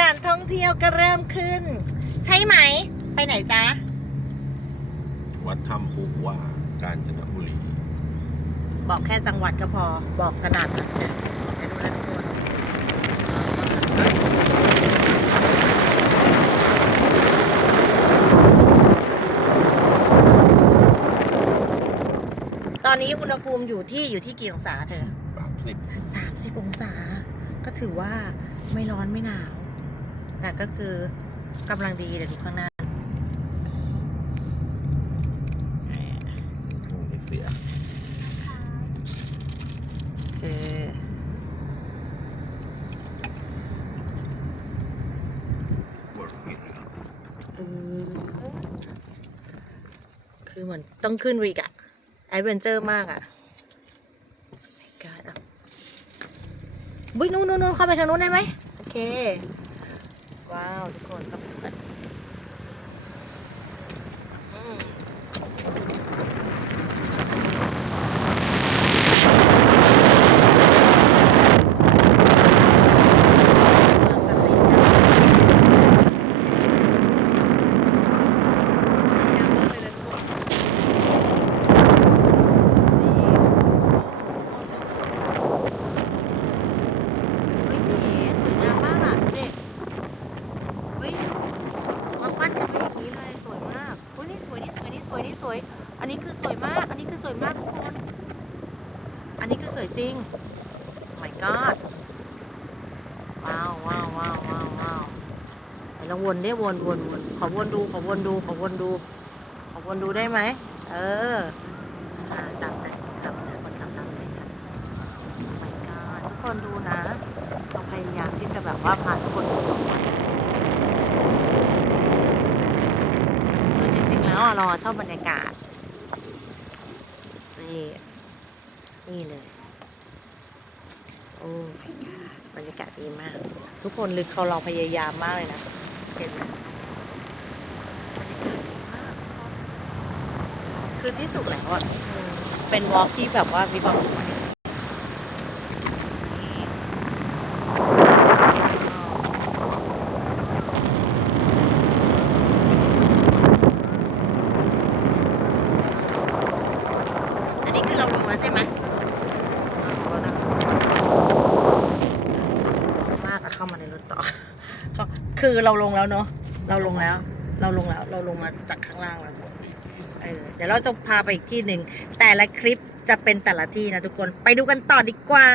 การท่องเที่ยวก็เริ่มขึ้น ใช่ไหม ไปไหนจ๊ะ วัดถ้ำปูว่ากาญจนบุรี บอกแค่จังหวัดก็พอ บอกขนาดนั้นเนี่ยไปดูแล้วทุกคนตอนนี้อุณหภูมิอยู่ที่อยู่ที่กี่องศาเธอสามสิบสามสิบองศา ก็ถือว่าไม่ร้อนไม่หนาว แต่ก็คือกำลังดีเดี๋ยวดูข้างหน้าไม่เสียคือบทเห็นครับอืมคือเหมือนต้องขึ้นวีกอะแอดเวนเจอร์มากอะ my god อะวิ่งนู่นนู่นนู่นเข้าไปทางนู้นได้ไหมโอเค ว้าว ทุกคนครับกันอืมเฮ้ยพี่เอ๋สวยงามมากอะดูดิเฮ้ยมาปั้นกันไว้อย่างนี้เลยสวยมากเฮ้ยนี่สวยนี่สวยนี่สวยนี่สวย อันนี้คือสวยมาก อันนี้คือสวยมากทุกคน อันนี้คือสวยจริง my god ว้าวว้าวว้าวว้าวว้าวไหนลองวนได้วนวนวนขอวนดูขอวนดูขอวนดูขอวนดูได้ไหมเออตามใจครับแต่คนขับตามใจฉัน my god ทุกคนดูนะเราพยายามที่จะแบบว่าพาทุกคนดู คือจริง ๆ แล้วเราชอบบรรยากาศ นี่ นี่เลย โอ้บรรยากาศดีมาก ทุกคนลึกเขาเราพยายามมากเลยนะ เห็นไหมคือที่สุดแล้วอะเป็นวอล์กที่แบบว่ามีความสุขมากอันนี้คือเราลงแล้วใช่ไหมอ่าเราจะมากอะเข้ามาในรถต่อ เขา คือเราลงแล้วเนาะเราลงแล้ว เราลงแล้ว เราลงมาจากข้างล่างแล้วเออเดี๋ยวเราจะพาไปอีกที่หนึ่งแต่ละคลิปจะเป็นแต่ละที่นะทุกคนไปดูกันต่อดีกว่า